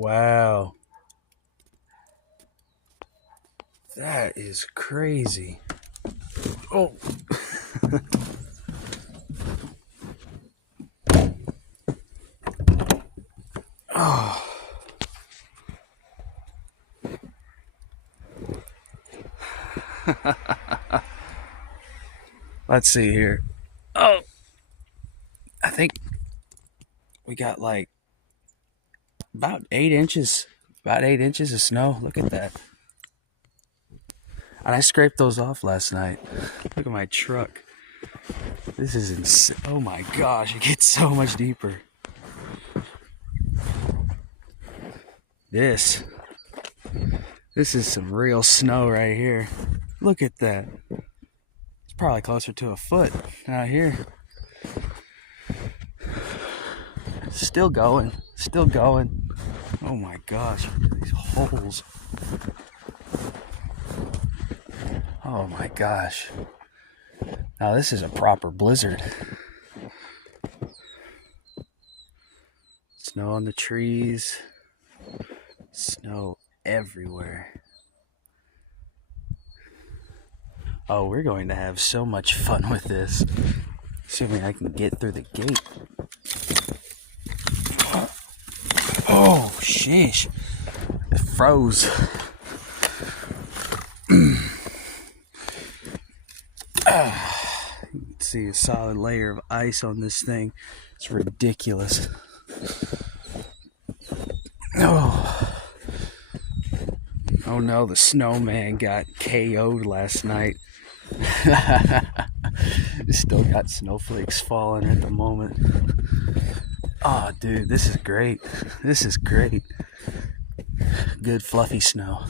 Wow. That is crazy. Oh. Oh. Let's see here. Oh. I think we got like about 8 inches. About 8 inches of snow. Look at that. And I scraped those off last night. Look at my truck. This is insane. Oh my gosh, it gets so much deeper. This is some real snow right here. Look at that. It's probably closer to a foot out here. Still going. Still going. Oh my gosh, these holes. Oh my gosh. Now this is a proper blizzard. Snow on the trees. Snow everywhere. Oh, we're going to have so much fun with this. Assuming I can get through the gate. Oh, sheesh. It froze. You can see a solid layer of ice on this thing. It's ridiculous. Oh no, the snowman got KO'd last night. Still got snowflakes falling at the moment. Oh, dude, this is great. This is great. Good fluffy snow.